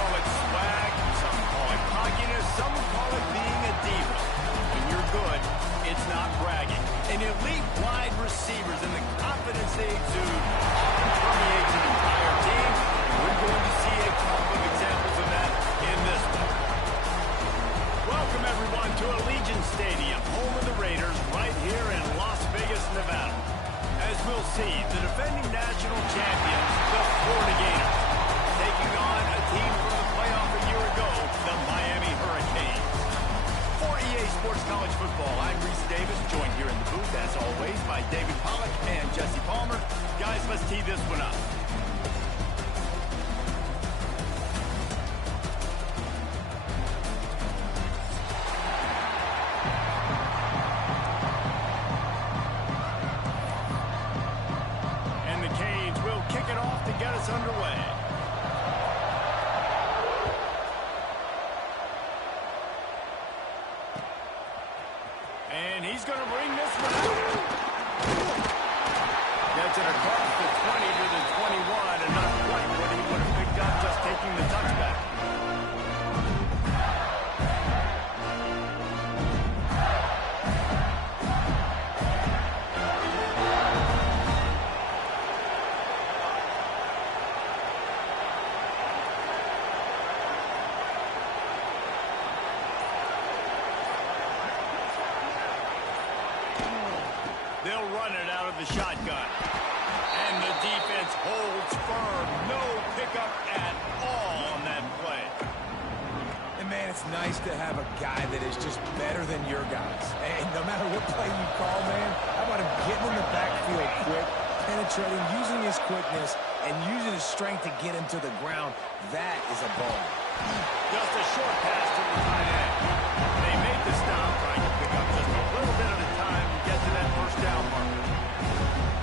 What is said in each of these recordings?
call it swag, some call it cockiness, some call it being a diva. When you're good, it's not bragging. And elite wide receivers and the confidence they exude often permeates an entire team. We're going to see a couple of examples of that in this one. Welcome, everyone, to Allegiant Stadium, home of the Raiders, right here in Las Vegas, Nevada. As we'll see, the defending national champions, the Florida Gators, taking on a team from the playoff a year ago, the Miami Hurricanes. For EA Sports College Football, I'm Reese Davis, joined here in the booth, as always, by David Pollack and Jesse Palmer. Guys, let's tee this one up. Underway. And he's going to bring this one out. Gets it across the 20 to the 21, and not quite what he would have picked up just taking the touchback. They'll run it out of the shotgun. And the defense holds firm. No pickup at all on that play. And, man, it's nice to have a guy that is just better than your guys. And no matter what play you call, man, how about him getting in the backfield quick, penetrating, using his quickness, and using his strength to get him to the ground. That is a ball. Just a short pass to the tight end. They made the stop, trying to pick up just a little bit at a time to get to that first down marker.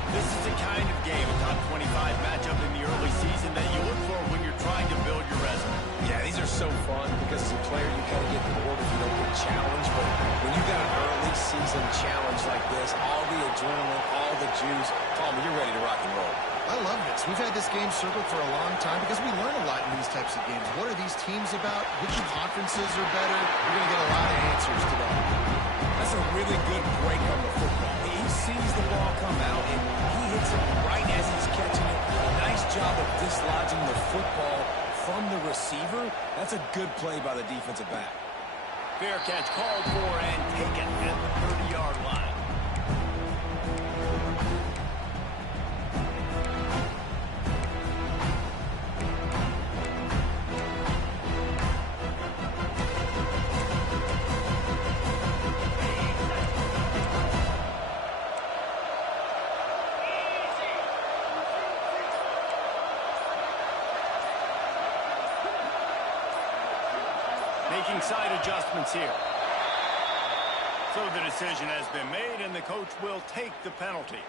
This is the kind of game, a top 25 matchup in the early season, that you look for when you're trying to build your resume. Yeah, these are so fun because as a player you kind of get bored if you don't get challenged. But when you got an early season challenge like this, all the adrenaline, all the juice, Palmer, you're ready to rock and roll. I love this. We've had this game circled for a long time because we learn a lot in these types of games. What are these teams about? Which conferences are better? We're going to get a lot of answers today. That's a really good break on the football. He sees the ball come out, and he hits it right as he's catching it. A nice job of dislodging the football from the receiver. That's a good play by the defensive back. Fair catch called for and taken at the 30-yard line. Making side adjustments here. So the decision has been made, and the coach will take the penalty.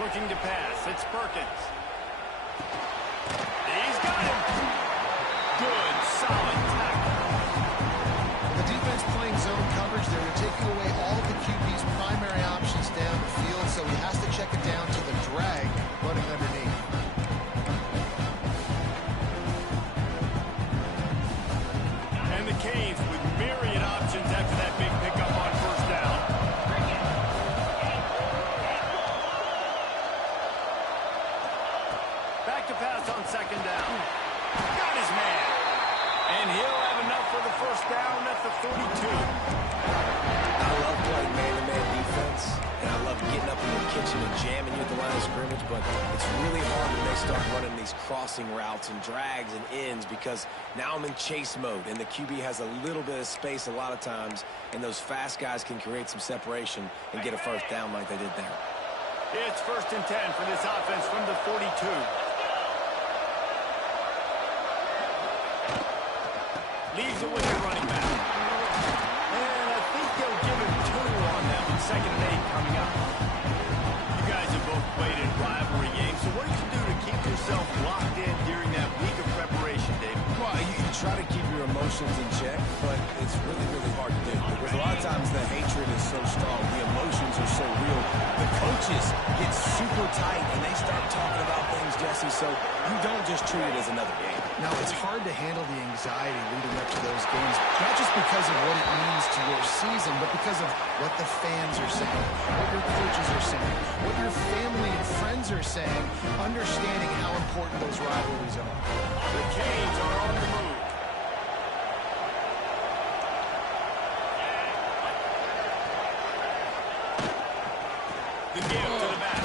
Looking to pass. It's Perkins. He's got him. Good, solid tackle. The defense playing zone coverage, they're taking away all the QB's primary options down the field, so he has to check it down to the drag running underneath. And the Canes with myriad options after that big pickup on first down. Back to pass on second down. Got his man. And he'll have enough for the first down at the 42. I love playing man-to-man defense, and I love getting up in the kitchen and jamming you at the line of scrimmage, but it's really hard when they start running these crossing routes and drags and ends because now I'm in chase mode, and the QB has a little bit of space a lot of times, and those fast guys can create some separation and get a first down like they did there. It's 1st and 10 for this offense from the 42. Leaves it with the running back. And I think they'll give him 2 on that with 2nd and 8 coming up. You guys have both played in rivalry games, so what did you do to keep yourself locked in during that week of preparation, David? Well, try to keep your emotions in check, but it's really, really hard to do. Because a lot of times the hatred is so strong, the emotions are so real. The coaches get super tight and they start talking about things, Jesse, so you don't just treat it as another game. Now, it's hard to handle the anxiety leading up to those games, not just because of what it means to your season, but because of what the fans are saying, what your coaches are saying, what your family and friends are saying, understanding how important those rivalries are. The Canes are on the move. The give to the back.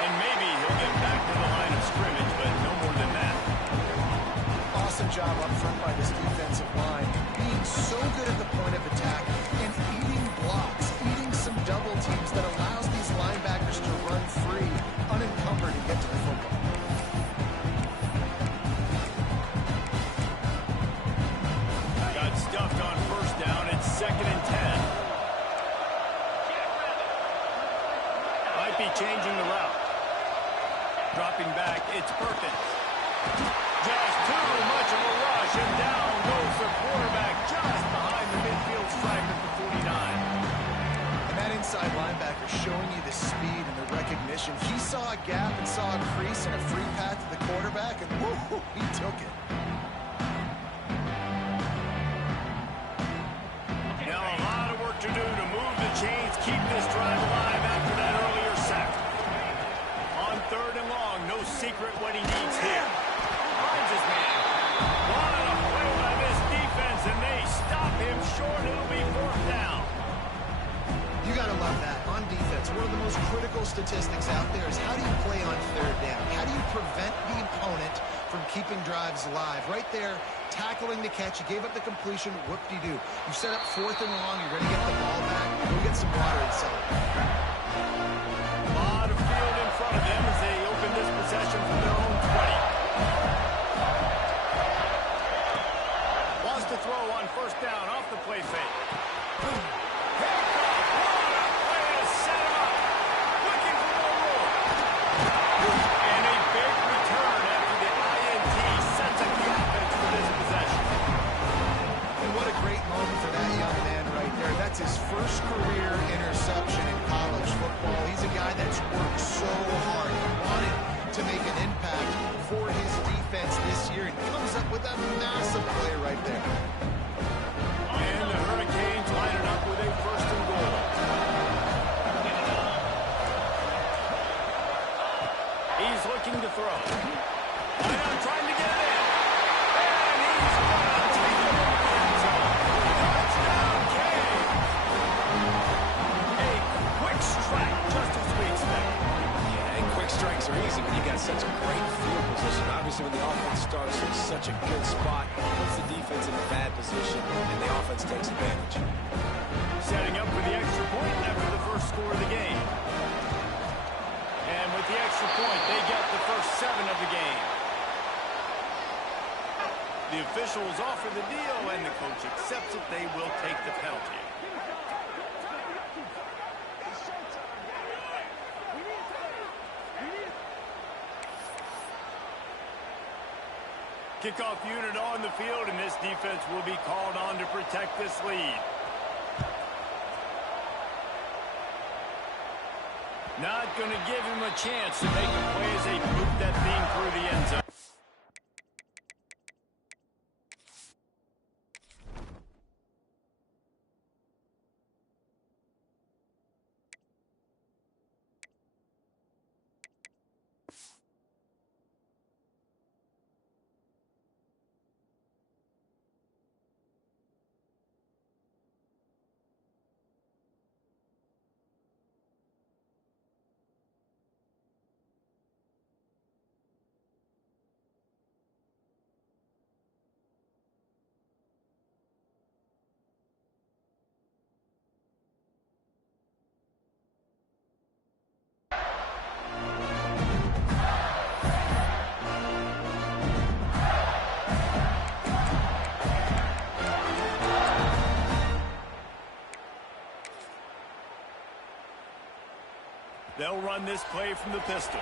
And maybe he'll get back to the line of scrimmage, but no more than that. Awesome job up front by this defensive line, being so good at the point of attack and eating blocks, eating some double teams that allows these linebackers to run free, unencumbered, and get to the football. Got stuffed on first down. It's 2nd and 10. Might be changing the route. Dropping back, it's Perkins. Just too much of a rush, and down goes the quarterback just behind the midfield stripe at the 49. And that inside linebacker showing you the speed and the recognition. He saw a gap and saw a crease and a free path to the quarterback, and whoo, he took it. Now a lot of work to do to move the chains, keep this drive alive after that earlier sack. On 3rd and long, no secret what he needs here. Finds his man. What a play by this defense, and they stop him short. It'll be 4th down. You got to love that. On defense, one of the most critical statistics out there is how do you play on 3rd down? How do you prevent the opponent from keeping drives alive? Right there, tackling the catch. You gave up the completion. Whoop-de-doo. You set up 4th and long. You're going to get the ball back. Go get some water inside. A lot of field in front of them as they open this possession from their own 20. Wants to throw on 1st down off the play fake. His first career interception in college football. He's a guy that's worked so hard. He wanted to make an impact for his defense this year and comes up with a massive play right there. And the Hurricanes line it up with a 1st and goal. He's looking to throw. Why not trying to get it in? And he's going to take it over the end zone. Touchdown, Canes! Strike, just as we expected. Yeah, and quick strikes are easy when you got such a great field position. Obviously, when the offense starts in such a good spot, it puts the defense in a bad position, and the offense takes advantage. Setting up for the extra point after the first score of the game. And with the extra point, they get the first 7 of the game. The officials offer the deal, and the coach accepts it. They will take the penalty. Kickoff unit on the field, and this defense will be called on to protect this lead. Not going to give him a chance to make a play as they boot that thing through the end zone. They'll run this play from the pistol.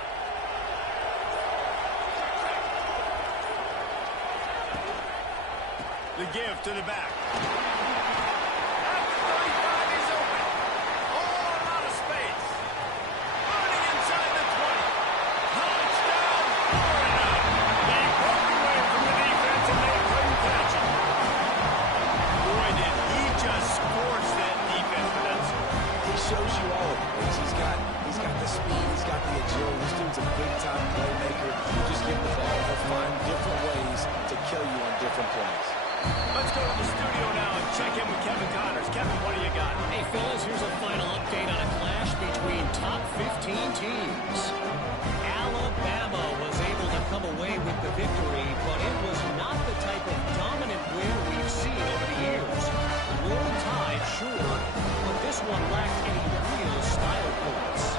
The give to the back. At the 35, he's open. Oh, out of space. Running inside the 20. Touchdown, Florida. They broke away from the defense and they couldn't catch him. Boy, did he just scorch that defense with that score. He shows you all of it. He's got the speed, he's got the agility. This dude's a big-time playmaker. You just give him the ball, he'll find different ways to kill you on different plays. Let's go to the studio now and check in with Kevin Connors. Kevin, what do you got? Hey, fellas, here's a final update on a clash between top 15 teams. Alabama was able to come away with the victory, but it was not the type of dominant win we've seen over the years. World tied, sure, but this one lacked any real style points.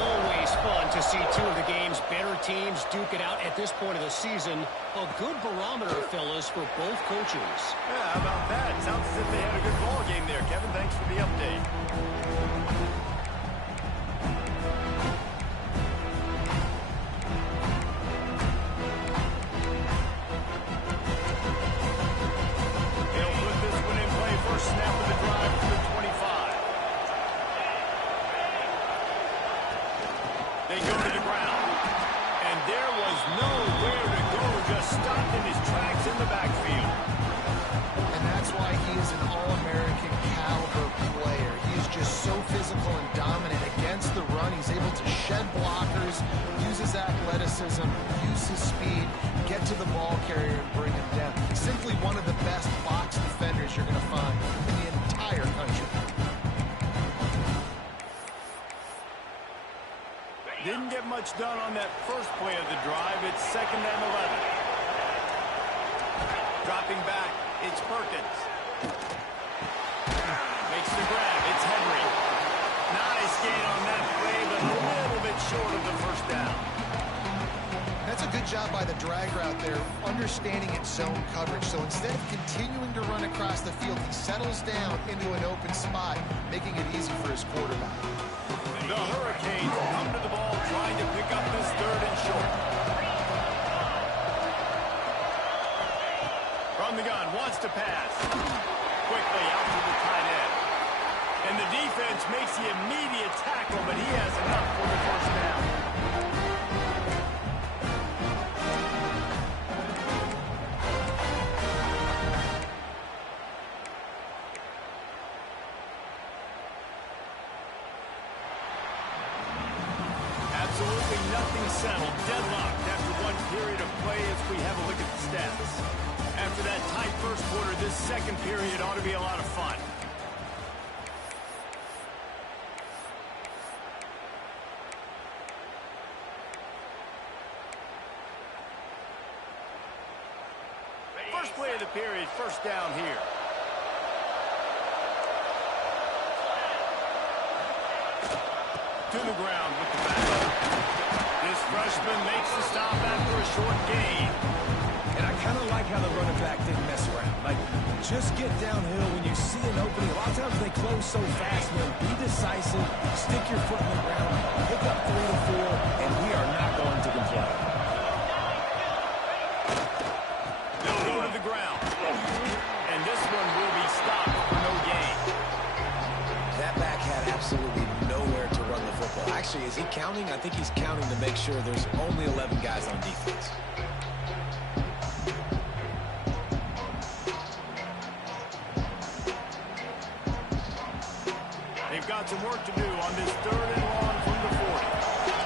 Always fun to see two of the game's better teams duke it out at this point of the season. A good barometer, fellas, for both coaches. Yeah, how about that? Sounds as if they had a good ball game there. Kevin, thanks for the update. He'll put this one in play. First snap of the drive to the 25. They go to the ground. And there was nowhere to go. Just stopped in his tracks in the backfield. And that's why he is an All-American caliber player. He is just so physical and dominant against the run. He's able to shed blockers, use his athleticism, use his speed, get to the ball carrier and bring him down. Simply one of the best box defenders you're going to find in the entire country. Didn't get much done on that first play of the drive. It's 2nd and 11. Dropping back, it's Perkins. Makes the grab, it's Henry. Nice gain on that play, but a little bit short of the first down. That's a good job by the drag route there, understanding its zone coverage. So instead of continuing to run across the field, he settles down into an open spot, making it easy for his quarterback. The Hurricanes come to the ball, trying to pick up this 3rd and short. From the gun, wants to pass. Quickly out to the tight end. And the defense makes the immediate tackle, but he has enough for the first down. Absolutely nothing settled. Deadlocked after one period of play as we have a look at the stats. After that tight first quarter, this second period ought to be a lot of fun. First play of the period, first down here. To the ground with the back. This freshman makes the stop after a short gain. And I kind of like how the running back didn't mess around. Like, just get downhill when you see an opening. A lot of times they close so fast, man. Be decisive, stick your foot in the ground, pick up 3 to 4, and we are not going to complain. They'll go to the ground. And this one will be stopped for no gain. That back had absolutely nowhere to run the football. Actually, is he counting? I think he's counting to make sure there's only 11 guys on defense. They've got some work to do on this 3rd and long from the 40.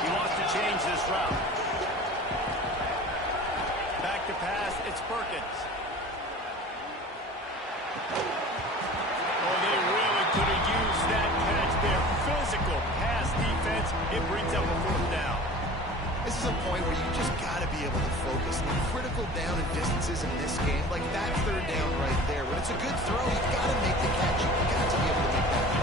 He wants to change this route. Back to pass, it's Perkins. Oh, they really could have used that catch there. Physical pass defense. It brings up a 4th down. This is a point where you just got to be able to focus. The critical down and distances in this game, like that 3rd down right there. When it's a good throw, you've got to make the catch. You've got to be able to make that play.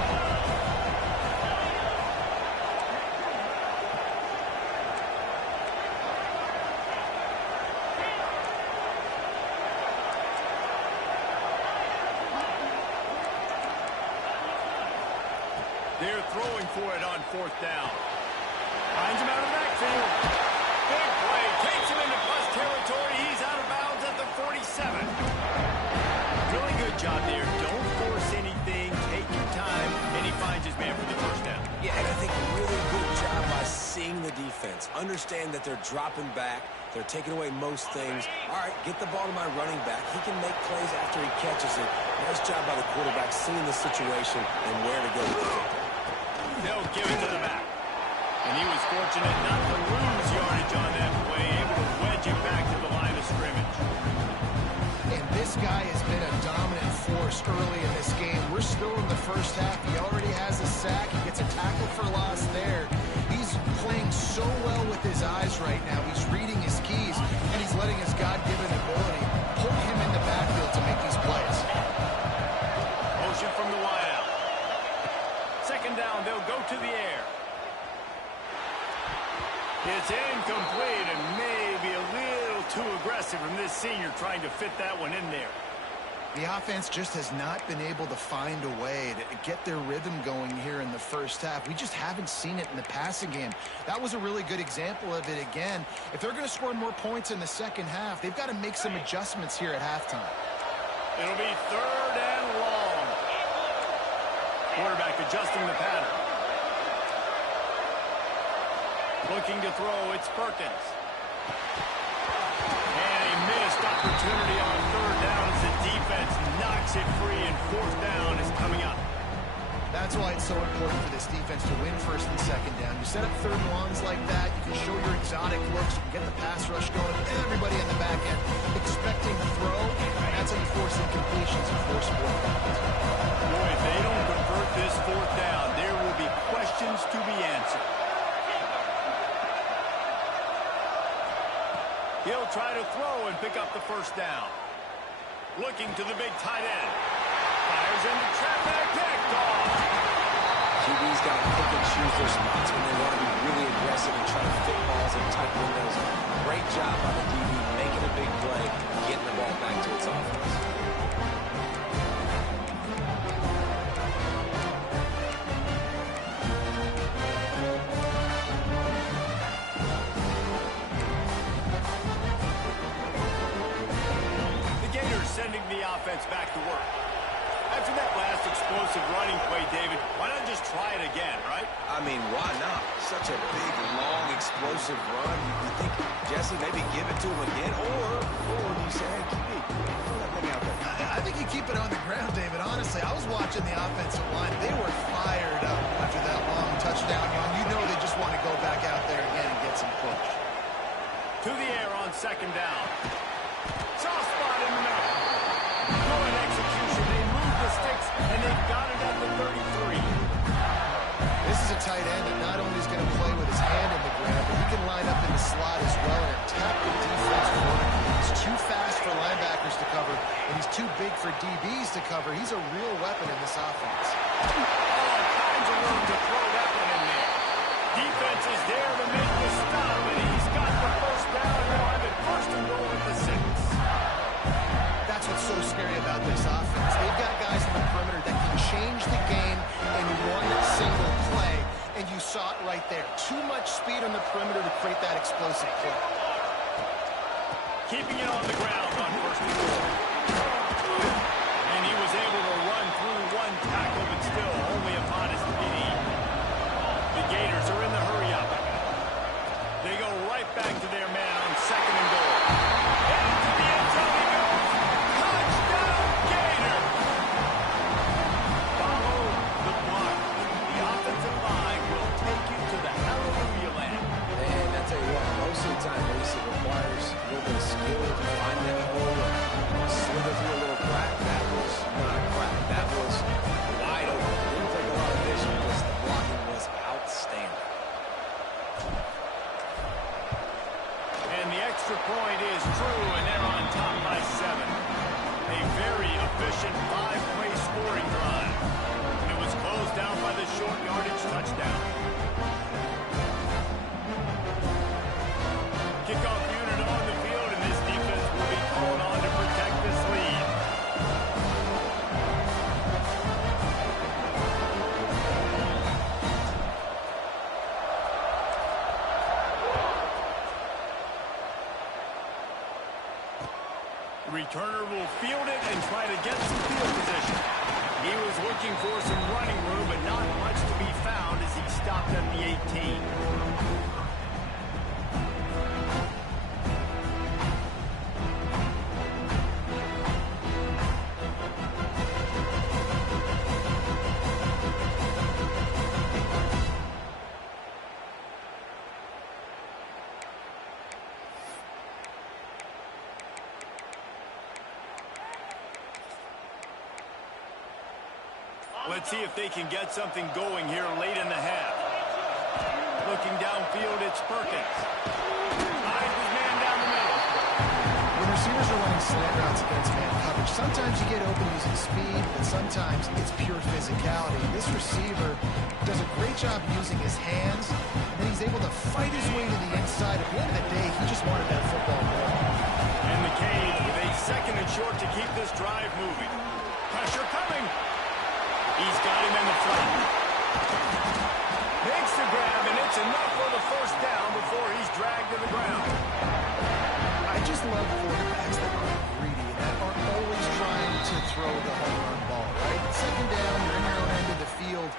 They're throwing for it on 4th down. Finds him out of the backfield. Big play. Takes him into plus territory. He's out of bounds at the 47. Really good job there. Don't force anything. Take your time. And he finds his man for the first down. Yeah, and I think really good job by seeing the defense. Understand that they're dropping back. They're taking away most things. All right, get the ball to my running back. He can make plays after he catches it. Nice job by the quarterback seeing the situation and where to go with the football. They'll give it to the back. And he was fortunate not to lose yardage on that play, able to wedge it back to the line of scrimmage. And this guy has been a dominant force early in this game. We're still in the first half. He already has a sack. He gets a tackle for loss there. He's playing so well with his eyes right now. He's reading his keys, and he's letting his God-given ability put him in the backfield to make these plays. Motion from the wide out. Second down, they'll go to the air. It's incomplete and maybe a little too aggressive from this senior trying to fit that one in there. The offense just has not been able to find a way to get their rhythm going here in the first half. We just haven't seen it in the passing game. That was a really good example of it again. If they're going to score more points in the second half, they've got to make some adjustments here at halftime. It'll be third and long. Quarterback adjusting the pattern. Looking to throw, it's Perkins. And a missed opportunity on third down as the defense knocks it free and fourth down is coming up. That's why it's so important for this defense to win first and second down. You set up third and longs like that, you can show your exotic looks, you can get the pass rush going, everybody in the back end expecting to throw, and that's how you force incompletions and force fourth downs. Boy, if they don't convert this fourth down, there will be questions to be answered. He'll try to throw and pick up the first down. Looking to the big tight end. Fires into traffic, picked off. QB's got to pick and choose their spots when they want to be really aggressive and try to fit balls in tight windows. Great job by the DB making a big play, getting the ball back to its offense. Sending the offense back to work. After that last explosive running play, David, why not just try it again, right? I mean, why not? Such a big, long, explosive run. You think, Jesse, maybe give it to him again? Or you say, hey, QB, throw that thing out there. I think you keep it on the ground, David. Honestly, I was watching the offensive line. They were fired up after that long touchdown run. You know they just want to go back out there again and get some push. To the air on second down. Soft spot in the middle. Good execution. They move the sticks, and they've got it at the 33. This is a tight end that not only is going to play with his hand in the ground, but he can line up in the slot as well and attack the defense vertically. He's too fast for linebackers to cover, and he's too big for DBs to cover. He's a real weapon in this offense. All kinds of room to throw that one in there. Defense is there to make the stop, and he's got the first down. He'll have it first and goal at the 6. That's what's so scary about this offense. They've got guys in the perimeter that can change the game in one single play, and you saw it right there. Too much speed on the perimeter to create that explosive play. Keeping it on the ground on first and goal. And he was able to run through one tackle, but still only upon his feet. The Gators are in the hurry-up. They go right back to their man on second and goal. And into the end zone he goes. Touchdown, Gator! Follow the block. The offensive line will take you to the hallelujah land. And I tell you what, most of the time, Maurice, it requires a little bit of skill to find that hole and slither through a little crack. That was not a crack. That was wide open. Didn't take a lot of vision because the blocking was outstanding. Looking for some running room, but not much to be found as he stopped at the 18. Let's see if they can get something going here late in the half. Looking downfield, it's Perkins. Finds his man down the middle. When receivers are running slant routes against man coverage, sometimes you get open using speed, but sometimes it's pure physicality. This receiver does a great job using his hands, and then he's able to fight his way to the inside. At the end of the day, he just wanted that football more. And the Canes with a second and short to keep this drive moving. Pressure coming. He's got him in the flat. Makes the grab, and it's enough for the first down before he's dragged to the ground. I just love quarterbacks that aren't greedy and that aren't always trying to throw the home run ball, right? Second down, you're in your own end of the field.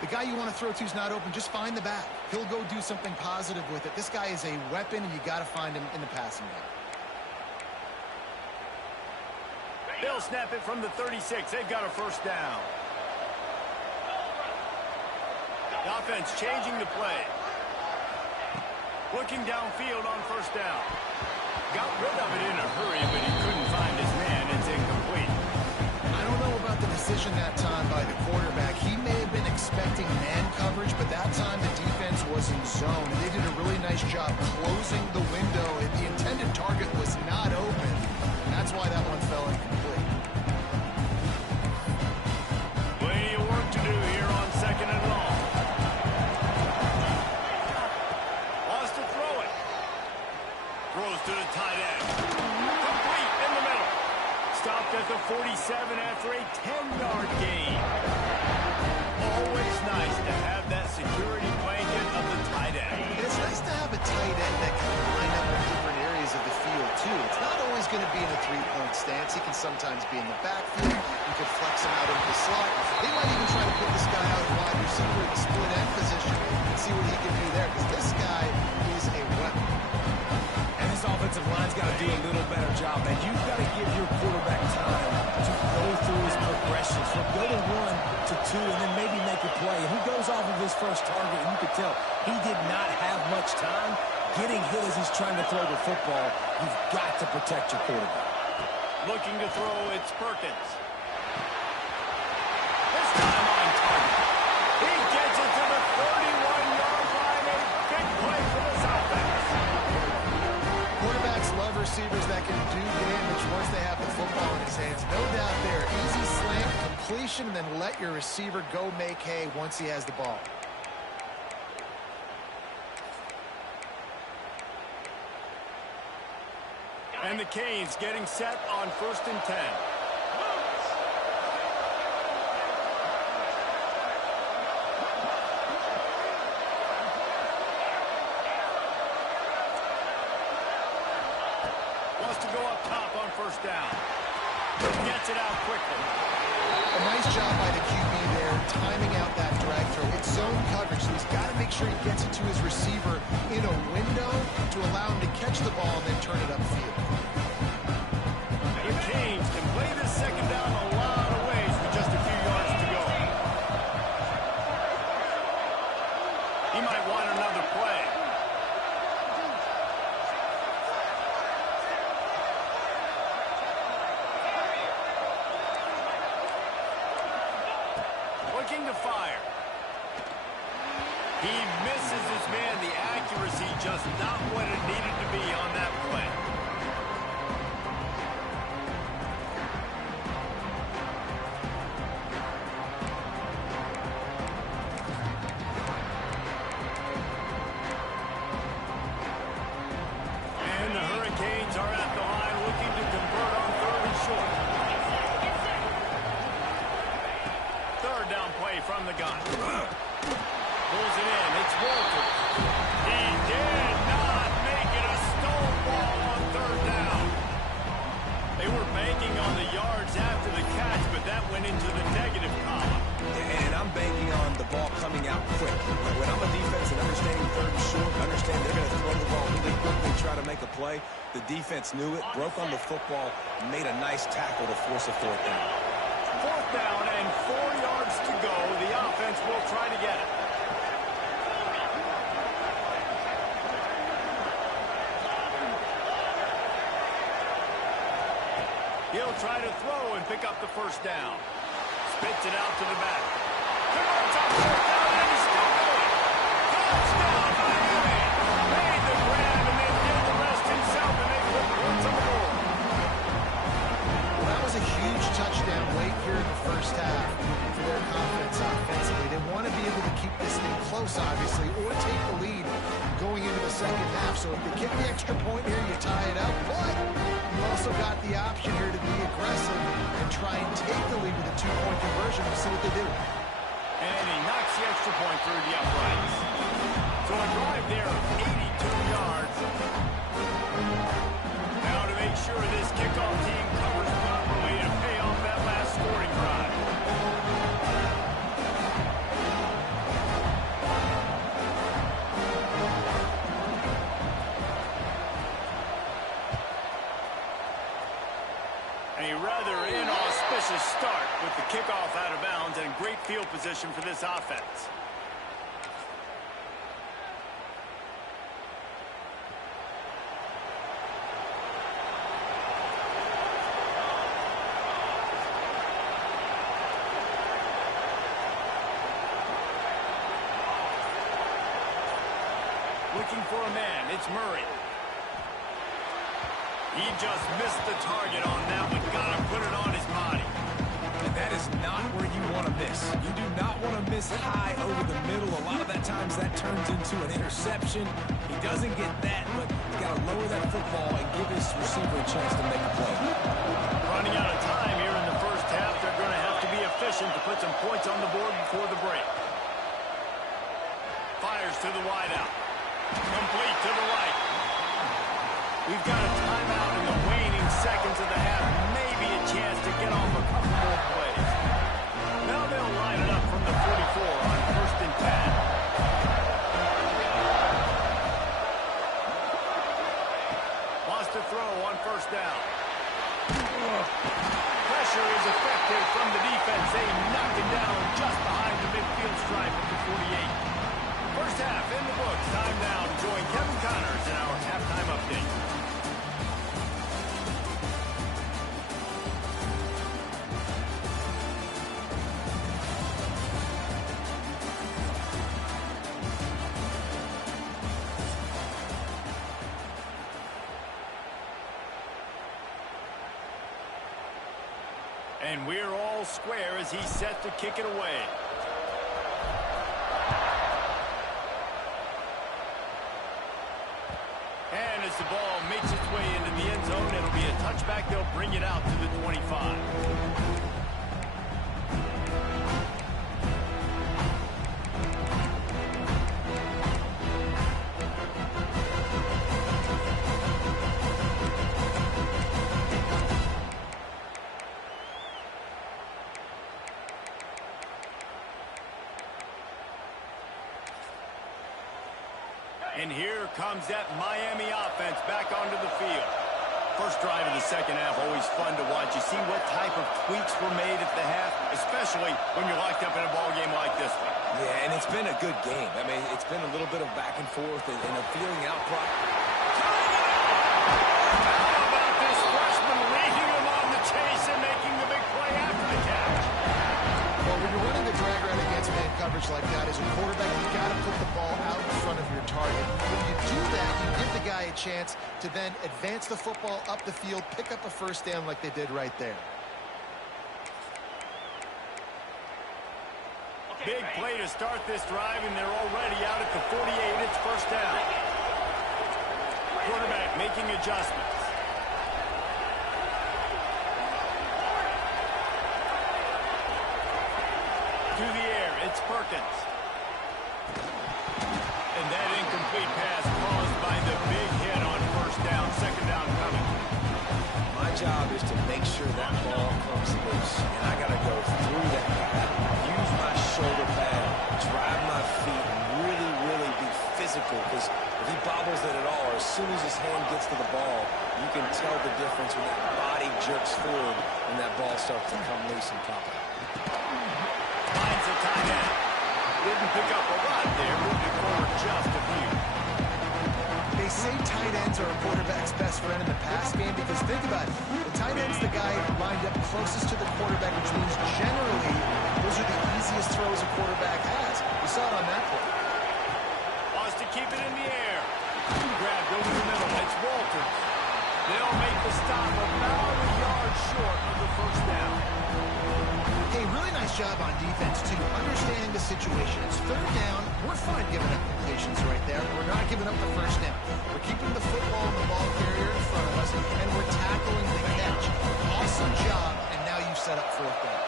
The guy you want to throw to is not open. Just find the back. He'll go do something positive with it. This guy is a weapon, and you got to find him in the passing game. They'll snap it from the 36. They've got a first down. The offense changing the play. Looking downfield on first down. Got rid of it in a hurry, but he couldn't find his man. It's incomplete. I don't know about the decision that time by the quarterback. He may have been expecting man coverage, but that time the defense was in zone. They did a really nice job closing the window, and the intended target was not open. That's why that one fell incomplete. Plenty of work to do here on second and long. Wants to throw it. Throws to the tight end. Complete in the middle. Stopped at the 47 after a 10-yard gain. Always nice to have that security blanket of the tight end. And it's nice to have a tight end that can line up in different areas of the field, too. It's not always going to be in a three-point stance. He can sometimes be in the backfield. You could flex him out into the slot. They might even try to put this guy out wide receiver in the split end position and see what he can do there, because this guy is a weapon. And this offensive line's got to do a little better job, man. You've got to give your quarterback time to go through his progressions from go to 1 to 2 and then maybe make a play. And he goes off of his first target, and you could tell he did not have much time getting hit as he's trying to throw the football. You've got to protect your quarterback. Looking to throw, it's Perkins. This time on target. He gets it to the 31-yard line. A big play for this offense. Quarterbacks love receivers that can do damage once they have the football in his hands. No doubt there. Easy slant, completion, and then let your receiver go make hay once he has the ball. And the Canes getting set on 1st and 10. Wants to go up top on first down. Gets it out quickly. A nice job by the QB there, timing out that drag throw. It's zone coverage, so he's got to make sure he gets it to his receiver in a window to allow him to catch the ball and then turn it upfield. The Canes can play this second down a lot of ways with just a few yards to go. He might want another play. Looking to fire. He misses his man. The accuracy just not what it needed to be on that play. And the Hurricanes are at the line looking to convert on 3rd and short. Third down play from the gun. Pulls it in. It's Walter. He did not make it a stone ball on 3rd down. They were banking on the yards after the catch, but that went into the negative column. And I'm banking on the ball coming out quick. When I'm a defense and understanding third and short, understand they're going to throw the ball really quickly, try to make a play. The defense knew it, broke on the football, made a nice tackle to force a fourth down. Fourth down and 4 yards to go. The offense will try to get it. He'll try to throw and pick up the first down. Spits it out to the back. Converts on fourth down, and he's still going. Touchdown, Miami! Made the grab and then did the rest himself, and they put points on the board. Well, that was a huge touchdown late here in the first half for their confidence offensively. They want to be able to keep this thing close, obviously, or take the lead going into the second half. So if they get the extra point here, you tie it up. But you've also got the option here to be aggressive and try and take the lead with a two-point conversion. We'll see what they do. And he knocks the extra point through the uprights. So a drive there of 82 yards. Now to make sure this kickoff team covers properly and pay off that last scoring drive. A rather inauspicious start with the kickoff out of bounds and great field position for this offense. Looking for a man, it's Murray. He just missed the target on that one. Got to put it on his body. And that is not where you want to miss. You do not want to miss high over the middle. A lot of that times that turns into an interception. He doesn't get that, but he's got to lower that football and give his receiver a chance to make a play. Running out of time here in the first half. They're going to have to be efficient to put some points on the board before the break. Fires to the wideout. Complete to the right. We've got a timeout in the waning seconds of the half. Maybe a chance to get off a couple more plays. Now they'll line it up from the 44 on 1st and 10. Wants to throw on first down. Pressure is effective from the defense. They knock it down just behind the midfield stripe at the 48. First half in the books. Time now to join Kevin Connors in our halftime update. And we're all square as he's set to kick it away. And as the ball makes its way into the end zone, it'll be a touchback. They'll bring it out to the 25. And here comes that Miami offense back onto the field. First drive of the second half, always fun to watch. You see what type of tweaks were made at the half, especially when you're locked up in a ball game like this one. Yeah, and it's been a good game. I mean, it's been a little bit of back and forth and a feeling out process. How about this freshman leading him on the chase and making the big play after the catch? Well, when you're running the drag route against man coverage like that, as a quarterback, you've got to put the ball out in front of your target. When you do that, you give the guy a chance to then advance the football up the field, pick up a first down like they did right there. Big play to start this drive, and they're already out at the 48. It's first down. Quarterback making adjustments. To the air, it's Perkins. And that incomplete pass caused by the big hit on first down. Second down coming. My job is to make sure that ball comes loose. And I got to go through that pad, use my shoulder pad, drive my feet, and really, really be physical. Because if he bobbles it at all, or as soon as his hand gets to the ball, you can tell the difference when that body jerks forward and that ball starts to come loose and pop out. Finds the tight end. Didn't pick up a lot there, moving forward just a few. They say tight ends are a quarterback's best friend in the pass game because think about it. The tight end's the guy lined up closest to the quarterback, which means generally those are the easiest throws a quarterback has. We saw it on that play. Wants to keep it in the air. Grabbed over the middle. It's Walters. They'll make the stop about a yard short of the first down. Hey, really nice job on defense, too, understanding the situation. It's third down. We're fine giving up completions right there. We're not giving up the first down. We're keeping the football and the ball carrier in front of us, and we're tackling the catch. Awesome job, and now you set up fourth down.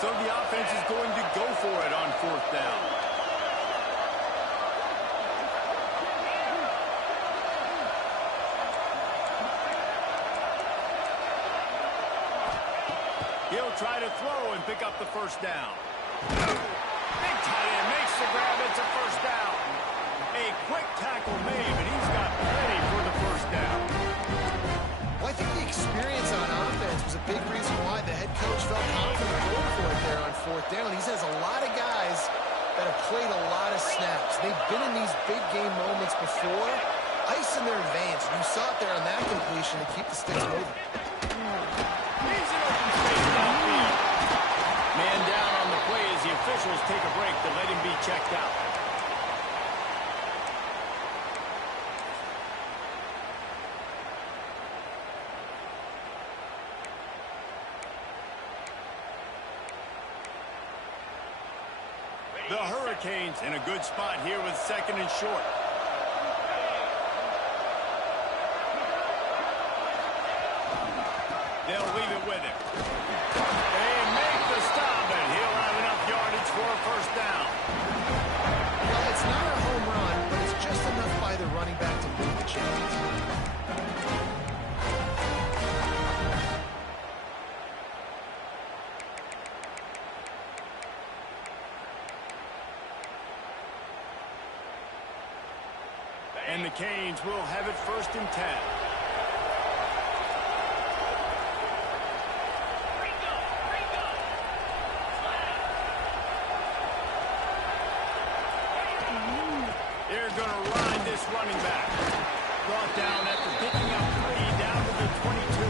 So the offense is going to go for it on fourth down. He'll try to throw and pick up the first down. Big tight end makes the grab. It's a first down. A quick tackle made, but he's got plenty for the first down. Well, I think the experience on offense was a big reason why the head coach felt confident going for it there on fourth down. He has a lot of guys that have played a lot of snaps. They've been in these big game moments before. Ice in their veins. You saw it there on that completion to keep the sticks moving. He's in open space downfield. Man down on the play as the officials take a break to let him be checked out. The Hurricanes in a good spot here with second and short. They'll leave it with him. They make the stop, and he'll have enough yardage for a first down. Well, it's not a home run, but it's just enough by the running back to move the chains. And the Canes will have it first and 10. They're going to ride this running back. Brought down after picking up 3 down to the 22.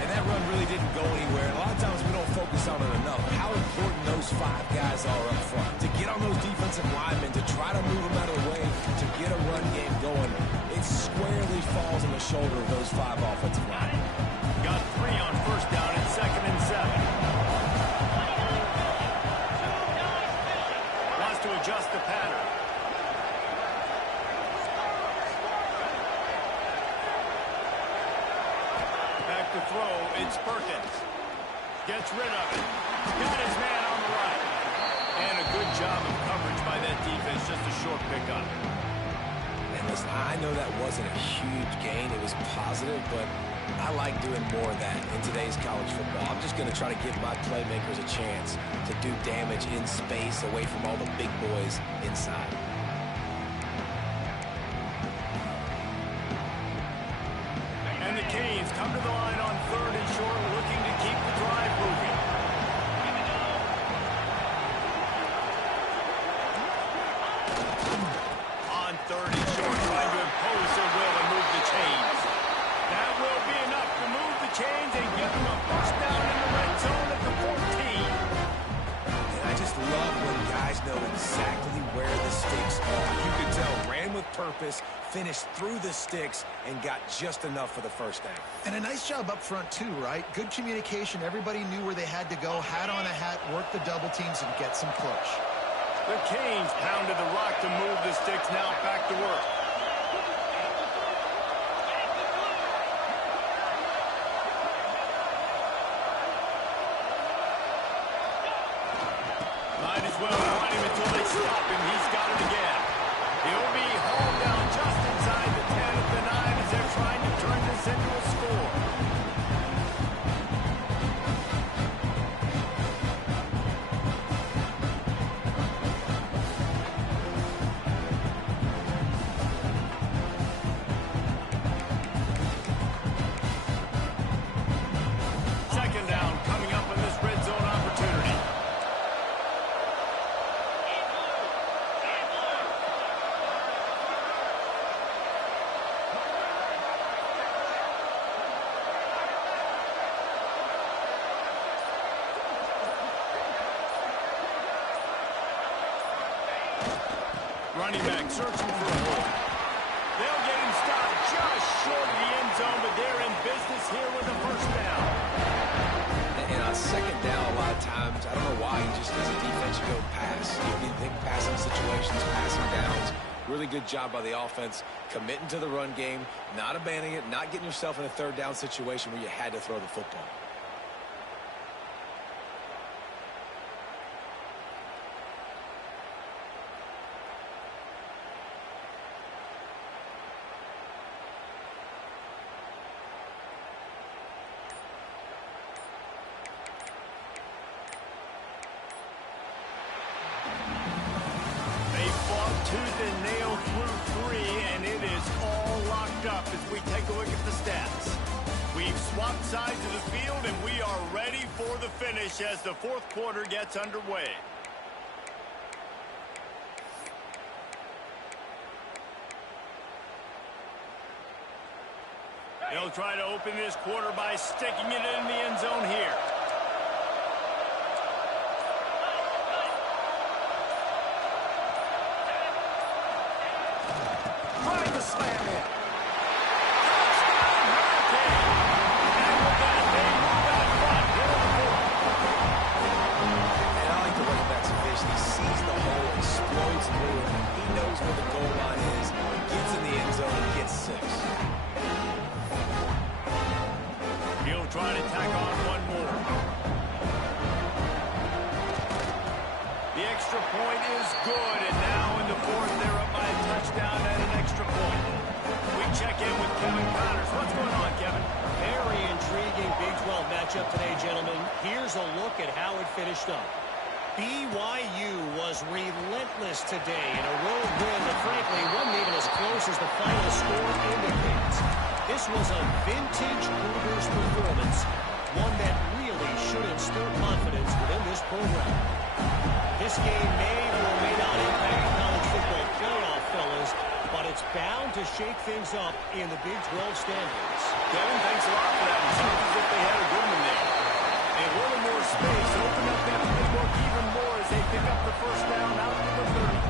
And that run really didn't go anywhere. And a lot of times we don't focus on it enough. How important those 5 guys are up front. To get on those defensive linemen, to try to move them out of the way, to get a run game going. It squarely falls on the shoulder of those 5 offensive linemen. Got 3 on first down and second and 7. Wants to adjust the pattern. Back to throw, it's Perkins. Gets rid of it. Got his man on the right. And a good job of coverage by that defense, just a short pickup. And listen, I know that wasn't a huge gain. It was positive, but I like doing more of that in today's college football. I'm just going to try to give my playmakers a chance to do damage in space away from all the big boys inside. And the Canes come to the line on third and short, looking to keep the drive moving. On third and short, trying to impose their will and move the chains. That will be enough to move the chains and give them a first down in the red zone at the 14. And I just love when guys know exactly where the sticks are. You can tell, ran with purpose, finished through the sticks, and got just enough for the first down. And a nice job up front, too, right? Good communication. Everybody knew where they had to go. Hat on a hat, work the double teams, and get some push. The Canes pounded the rock to move the sticks, now back to work. Might as well run him until they stop him. He's got it again. He'll be hauled down just inside the 10 at the 9 as they're trying to turn this into a score. Running back searching for a hole. They'll get him stopped just short of the end zone, but they're in business here with a first down. And on second down, a lot of times, I don't know why, he just as a defense, you go pass. You think passing situations, passing downs. Really good job by the offense, committing to the run game, not abandoning it, not getting yourself in a third down situation where you had to throw the football. Tooth and nail through 3, and it is all locked up as we take a look at the stats. We've swapped sides of the field, and we are ready for the finish as the fourth quarter gets underway. They'll try to open this quarter by sticking it in the end zone here. Slam in. Touchdown, Hurricane. And with that, they move out front. They're on the board. And I like the running back's vision. He sees the hole, explodes through it. He knows where the goal line is, gets in the end zone, and gets 6. He'll try to tack on one more. The extra point is good, and now in the fourth, they're up by a touchdown and an extra point. We check in with Kevin Connors. What's going on, Kevin? Very intriguing Big 12 matchup today, gentlemen. Here's a look at how it finished up. BYU was relentless today in a road win that frankly wasn't even as close as the final score indicates. This was a vintage Cougars performance, one that really should instill confidence within this program. This game may or may not impact the college football playoff, fellas, but it's bound to shake things up in the Big 12 standings. Kevin, thanks a lot for that. It seems as if they had a good one there. And a little more space, open up that playbook even more as they pick up the first down out to the 30.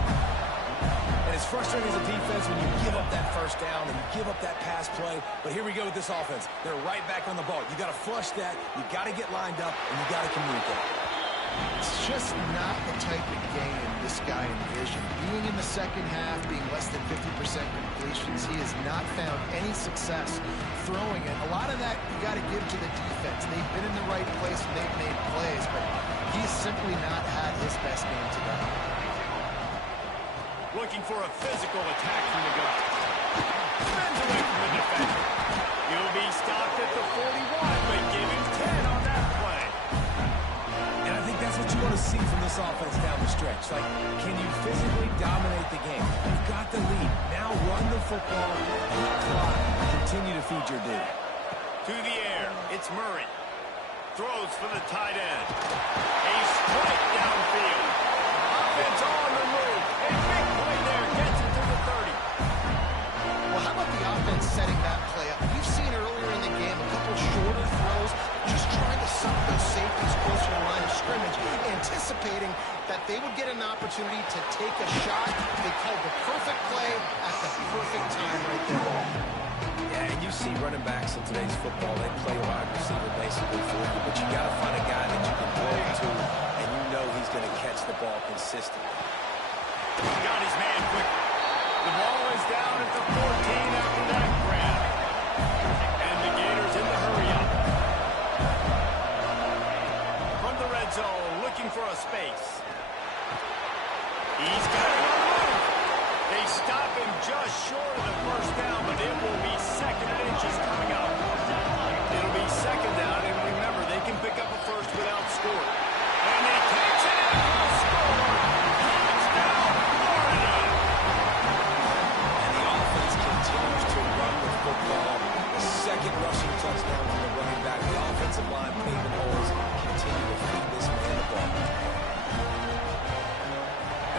And it's frustrating as a defense when you give up that first down and you give up that pass play. But here we go with this offense. They're right back on the ball. You got to flush that. You got to get lined up, and you got to communicate. It's just not the type of game this guy envisioned. Being in the second half, being less than 50% completions, he has not found any success throwing it. A lot of that you got to give to the defense. They've been in the right place and they've made plays, but he's simply not had his best game today. Looking for a physical attack from the guy. Spins away from the defender. He'll be stopped at the 41, but give him 10 on that play. And I think that's what you want to see from this offense down the stretch. Like, can you physically dominate the game? You've got the lead. Now run the football, beat clock, continue to feed your dude. To the air, it's Murray. Throws for the tight end. A strike downfield. Offense on the move. A big play there. Gets it to the 30. Well, how about the offense setting that play up? You've seen earlier in the game a couple shorter throws, just trying to suck those safeties closer to the line of scrimmage, anticipating that they would get an opportunity to take a shot. They called the perfect play at the perfect time right there. Yeah, and you see running backs in today's football, they play wide receiver basically for you, but you got to find a guy that you can throw to, and you know he's going to catch the ball consistently. Got his man quickly. The ball is down at the 14 after that grab. And the Gators in the hurry-up. From the red zone, looking for a space. He's got it on the move. They stop him just short of the first down, but it will be second and inches coming up. It'll be second down, and remember, they can pick up a first without scoring. And they catch it and will score. Touchdown, Florida. And the offense continues to run the football. The second rushing touchdown from the running back. The offensive line paving holes, continue to feed this man the ball.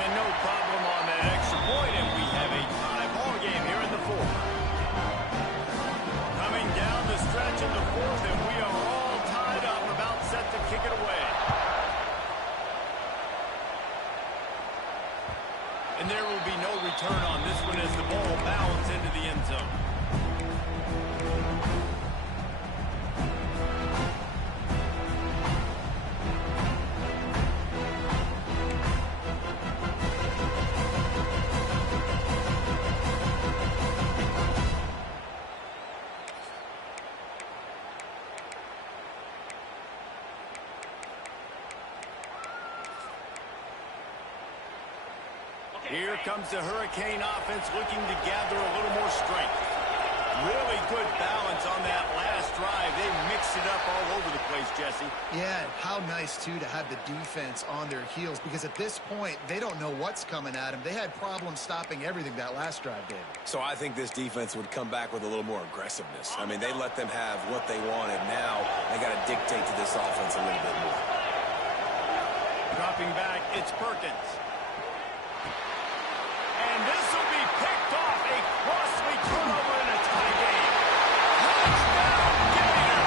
And no problem on that extra point, and we have a tie ball game here in the fourth. Coming down the stretch in the fourth, and we are And there will be no return on this one as the ball bounds into the end zone. Here comes the Hurricane offense looking to gather a little more strength. Really good balance on that last drive. They mixed it up all over the place, Jesse. Yeah, how nice, too, to have the defense on their heels, because at this point, they don't know what's coming at them. They had problems stopping everything that last drive did. So I think this defense would come back with a little more aggressiveness. I mean, they let them have what they wanted. Now they got to dictate to this offense a little bit more. Dropping back, it's Perkins. And this will be picked off. A costly turnover in a tie game. Touchdown, Gator.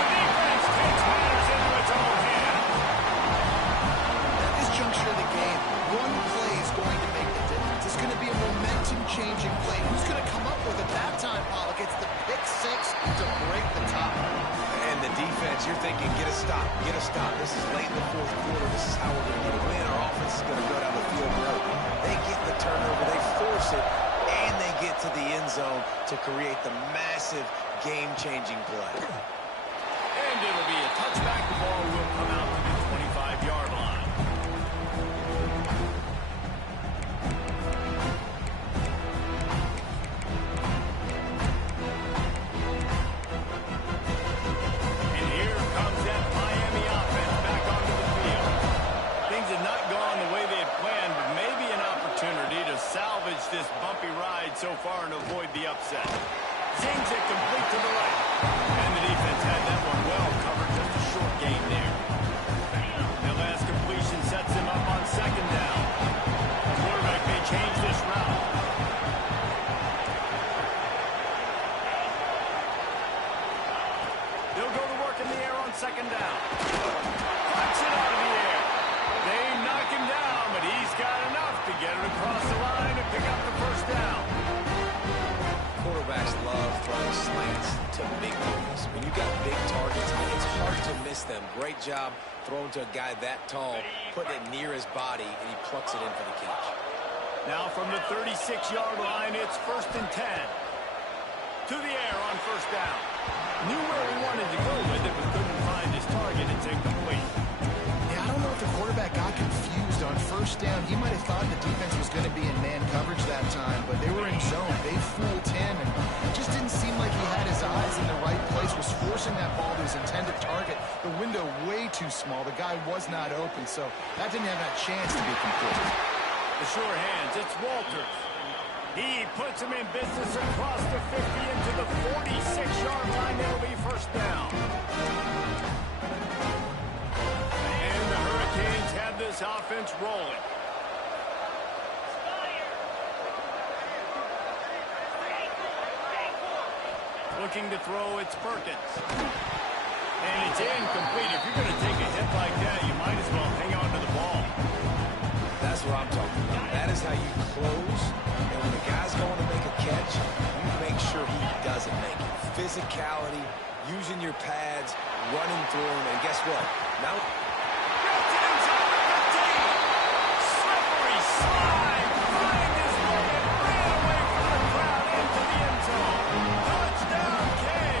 The defense takes matters into its own hands. At this juncture of the game, one play is going to make the difference. It's going to be a momentum-changing play. Who's going to come up with it that time, Pollock? It's the pick six to break the top. And the defense, you're thinking, get a stop, get a stop. This is late in the fourth quarter. This is how we're going to get a win. Our offense is going to go down the field road. They get the turnover, they force it, and they get to the end zone to create the massive game-changing play. And it'll be a touchback. The ball will come out to the 25-yard line. And here comes that Miami offense back onto the field. Things had not gone the way they had planned, but maybe an opportunity to salvage this bumpy ride so far and avoid the upset. Zings it complete to the right. And the defense had that one well covered, just a short gain there. That last completion sets him up on second down. The quarterback may change this route. They'll go to work in the air on second down. Flips it out of the air. They knock him down, but he's got enough to get it across the line and pick up the first down. Quarterbacks love throwing slants to big guys. When you got big targets, it's hard to miss them. Great job throwing to a guy that tall, putting it near his body, and he plucks it in for the catch. Now from the 36-yard line, it's 1st and 10. To the air on first down. Knew where he wanted to go with it, but couldn't find his target. It's incomplete. Yeah, I don't know if the quarterback got confused on first down. He might have thought the defense was going to be in man coverage that time, but they were in zone. They fooled him, and it just didn't seem like he had his eyes in the right place, was forcing that ball to his intended target. The window way too small. The guy was not open, so that didn't have that chance to be complete. The sure hands, it's Walters. He puts him in business across the 50 into the 46-yard line. That'll be first down. And the Hurricanes have this offense rolling. Looking to throw, it's Perkins. And it's incomplete. If you're going to take a hit like that, you might as well hang on to the ball. That's what I'm talking about. That is how you close. And when the guy's going to make a catch, you make sure he doesn't make it. Physicality, using your pads, running through him, and guess what? Now, slippery slide, find his moment, ran away from the crowd into the end zone. Touchdown, Cade.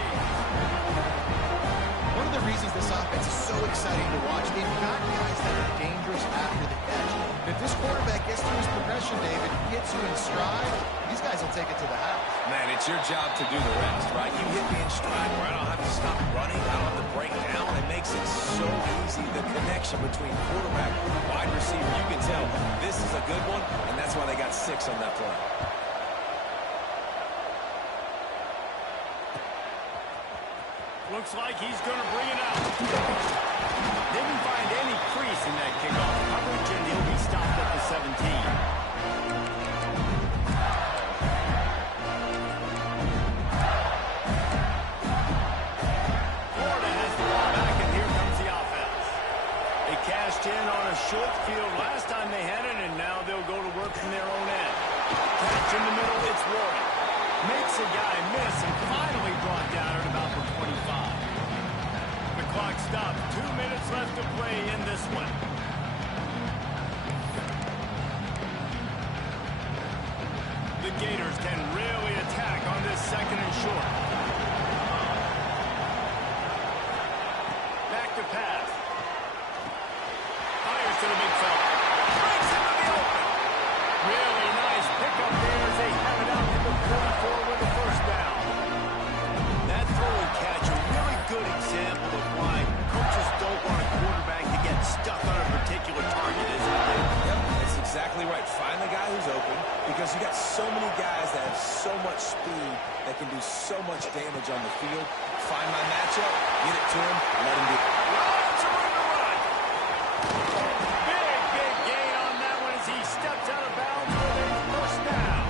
One of the reasons this offense is so exciting to watch, they've got guys that are dangerous after the catch. If this quarterback gets through his progression, David, gets you in stride, these guys will take it to the house. man, it's your job to do the rest, right? You hit me in stride where I don't have to stop running, I don't have to break down. It makes it so easy. The connection between quarterback and wide receiver, you can tell this is a good one, and that's why they got 6 on that play. Looks like he's going to bring it out. Didn't find any crease in that kickoff coverage, and he'll be stopped at the 17. Florida has the ball back, and here comes the offense. They cashed in on a a short field last time they had it, and now they'll go to work from their own end. Catch in the middle, it's Warren. Makes a guy miss and finally brought down at about the 25. The clock stops. 2 minutes left to play in this one. The Gators can really attack on this second and short. Back to pass. Fires to the big fella. Breaks into the open. Really nice pickup there as they have it out to the 44 with the first down. That throw and catch, a really good example of why coaches don't want a quarterback to get stuck on a particular target, isn't it? Yep, that's exactly right. Find the guy who's open, because you got so many guys that have so much speed that can do so much damage on the field. Find my matchup, get it to him, let him do it. Lots of room to run. Big gain on that one as he steps out of bounds with a first down.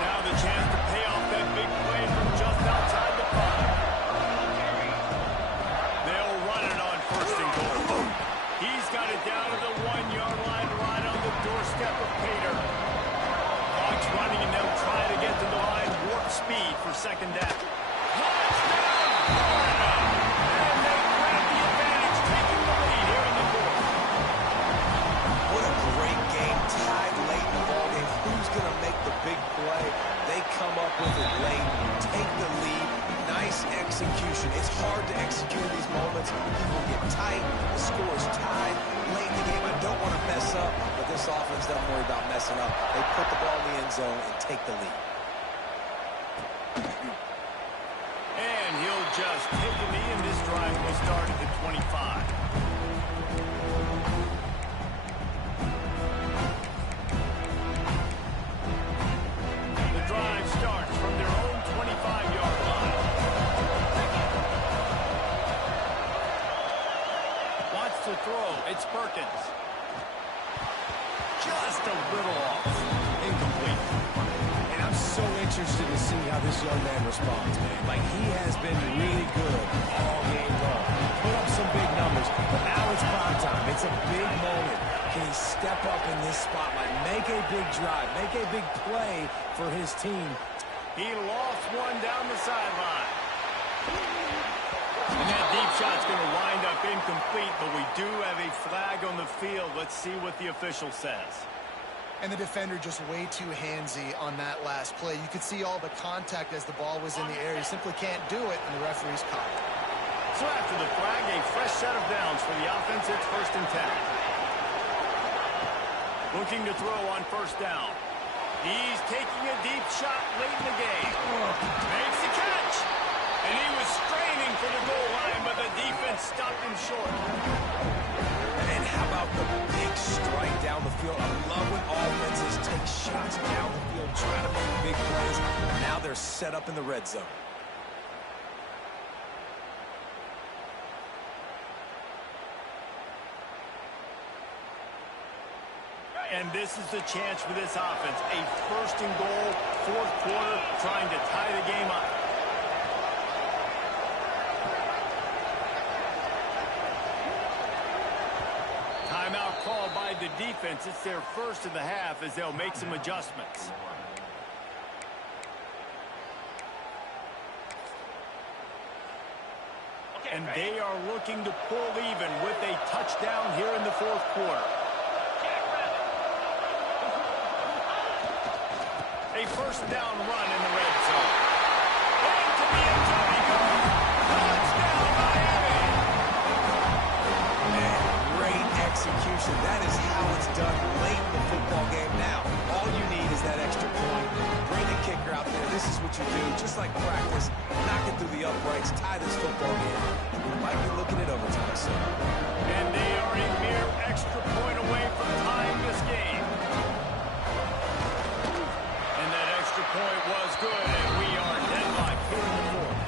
Now the chance to pay off that big play from just outside the 5. They'll run it on first and goal. He's got it down to the 1-yard line right on the doorstep of Pater. Clock's running and they'll try to get to the line. Warp speed for second down. Touchdown, Florida! And they grab the advantage, taking the lead here in the fourth. What a great game, tied late in the ballgame. Who's going to make the big play? They come up with it late, take the lead. Nice execution. It's hard to execute in these moments. People get tight. The score is tied late in the game. I don't want to mess up, but this offense doesn't worry about messing up. They put the ball in the end zone and take the lead. And he'll just take a knee, and this drive will start at the 25. The drive starts from their own 25-yard line. Wants to throw. It's Perkins. Just a little off. Incomplete. And I'm so interested to see how this young man responds, man. Like, he has been really good all game long. Put up some big numbers, but now it's prime time. It's a big moment. Can he step up in this spotlight, make a big drive, make a big play for his team? He lost one down the sideline. And that deep shot's going to wind up incomplete, but we do have a flag on the field. Let's see what the official says. And the defender just way too handsy on that last play. You could see all the contact as the ball was in the air. He simply can't do it, and the referee's caught it. So after the flag, a fresh set of downs for the offense. It's 1st and 10. Looking to throw on first down. He's taking a deep shot late in the game. Makes the catch. And he was straining for the goal line, but the defense stopped him short. And how about the big strike down the field? I love when offenses take shots down the field, trying to make big plays. Now they're set up in the red zone. And this is the chance for this offense. A 1st and goal, 4th quarter, trying to tie the game up. Timeout called by the defense. It's their first of the half as they'll make some adjustments. And they are looking to pull even with a touchdown here in the 4th quarter. A first down run in the red zone. Into the end zone he goes. Touchdown, Miami! Man, great execution. That is how it's done late in the football game. Now, all you need is that extra point. Bring the kicker out there. This is what you do. Just like practice, knock it through the uprights, tie this football game. We might be looking at overtime soon. And they are a mere extra point away from tying this game. Point was good, and we are deadlocked here in the 4th.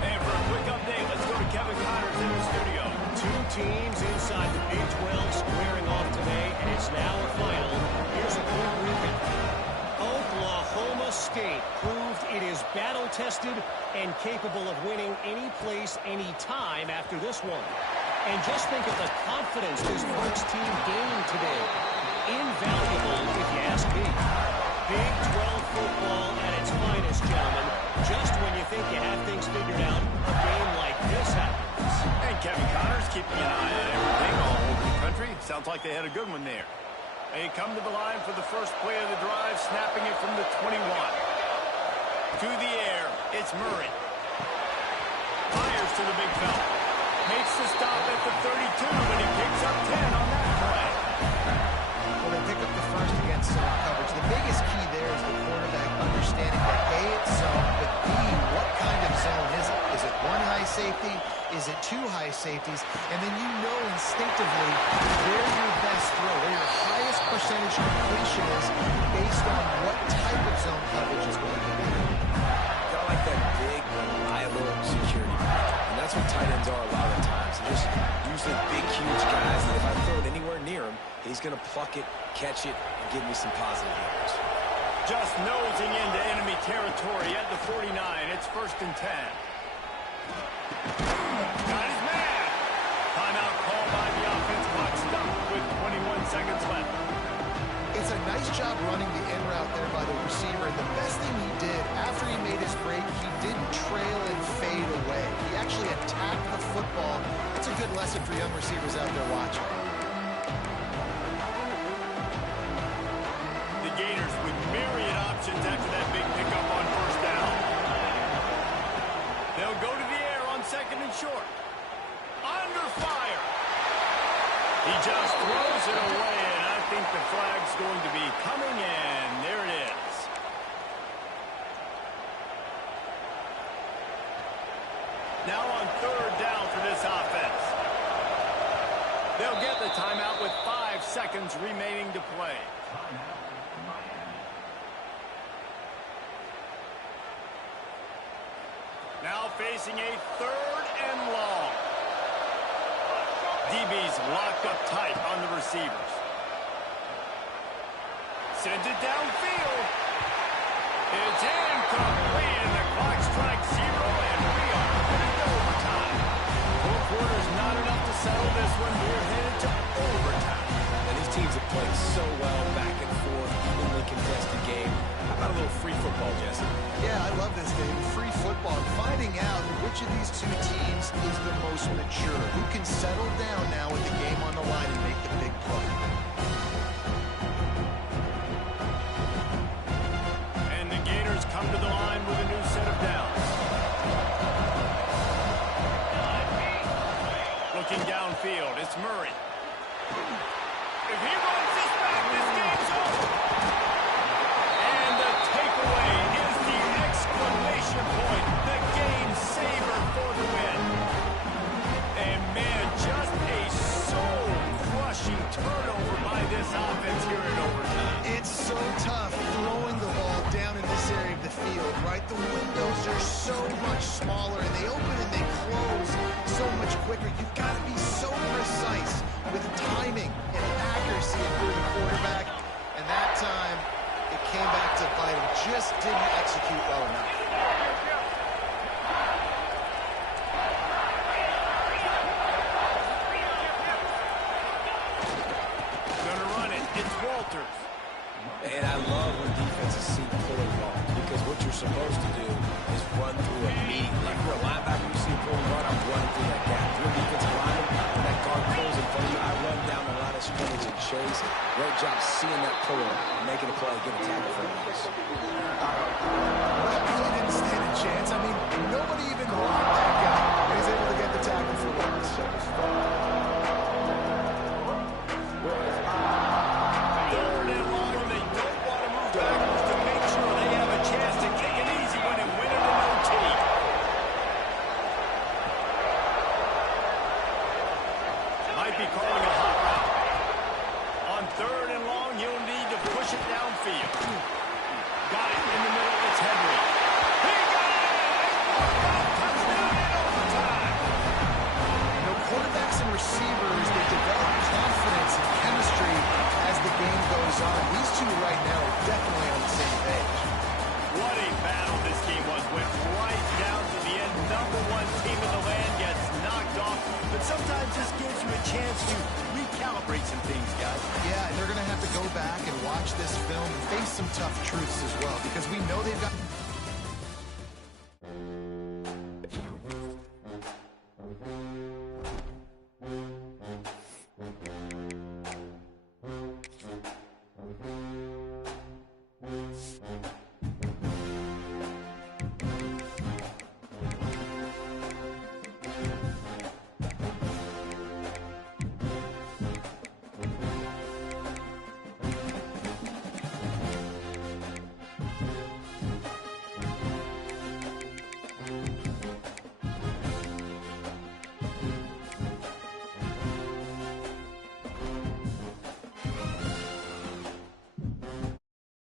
And for a quick update, let's go to Kevin Connors in the studio. Two teams inside the Big 12 squaring off today, and it's now a final. Here's a quick recap. Oklahoma State proved it is battle-tested and capable of winning any place, any time after this one. And just think of the confidence this Bucs team gained today. Invaluable, if you ask me. Big 12 football at its finest, gentlemen. Just when you think you have things figured out, a game like this happens. And Kevin Connors keeping an eye on everything all over the country. Sounds like they had a good one there. They come to the line for the first play of the drive, snapping it from the 21. To the air, it's Murray. Fires to the big fella. Makes the stop at the 32, and he picks up 10 on that play. Well, they pick up the first against zone coverage. The biggest key there is the quarterback understanding that A, it's zone, but B, what kind of zone is it? Is it one high safety? Is it two high safeties? And then you know instinctively where your best throw, where your highest percentage completion is based on what type of zone coverage is going to be. Got like that big, reliable security blanket. And that's what tight ends are a lot of the times. They're just usually big, huge guys that if I throw it anywhere near him, he's going to pluck it, catch it, and give me some positive yards. Just nosing into enemy territory at the 49. It's 1st and 10. Got his man. Timeout called by the offense. Clock stopped with 21 seconds left. It's a nice job running the in route there by the receiver. And the best thing he did after he made his break, he didn't trail and fade away. He actually attacked the football. It's a good lesson for young receivers out there watching. The Gators with myriad options after that big pickup on 1st down. They'll go to the air on 2nd and short. Under fire. He just throws it away, and I think the flag's going to be coming in. There it is. Now on 3rd down for this offense. They'll get the timeout with 5 seconds remaining to play. Now facing a 3rd and long. DB's locked up tight on the receivers. Sends it downfield. It's incomplete, and the clock strikes 0, and we are headed to overtime. 4 quarters not enough to settle this one. We're headed to overtime. And these teams have played so well, back and forth, evenly contested game. How about a little free football, Jesse? Yeah, I love this game. Free football. Finding out which of these two teams is the most mature. Who can settle down now with the game on the line and make the big play. And the Gators come to the line with a new set of downs. Looking downfield, it's Murray. If he runs this back, this game's over. And the takeaway is the exclamation point, the game saver for the win. And man, just a soul-crushing turnover by this offense here in overtime. It's so tough throwing the ball down in this area of the field, right? The windows are so much smaller, and they open and they close so much quicker. You've got to be so precise with timing and accuracy if you're the quarterback. And that time, it came back to bite him. Just didn't execute well enough. Gonna run it. It's Walters. And I love when defenses see pulling ball, because what you're supposed to do is run through immediately. If you're a linebacker, you see a pulling run, I'm running through that gap. If you're a defensive lineman, when that guard pulls in front of you, I run down the line of scrimmage and chase. Great job seeing that puller, making a play, getting a tackle for a loss. That really didn't stand a chance. I mean, nobody even blocked that guy. And he's able to get the tackle for loss. Third and long, and they don't want to move backwards to make sure they have a chance to kick an easy one and win it in OT. Might be calling a hot route. On 3rd and long, he'll need to push it downfield. Got it in the middle. It's Henry. He got it in. They walk off. Touchdown in overtime. You know, quarterbacks and receivers, they develop confidence and chemistry as the game goes on. These two right now are definitely on the same page. What a battle this game was. Went right down to the end. #1 team in the land gets knocked off. But sometimes this gives you a chance to recalibrate some things, guys. Yeah, and they're going to have to go back and watch this film and face some tough truths as well, because we know they've got...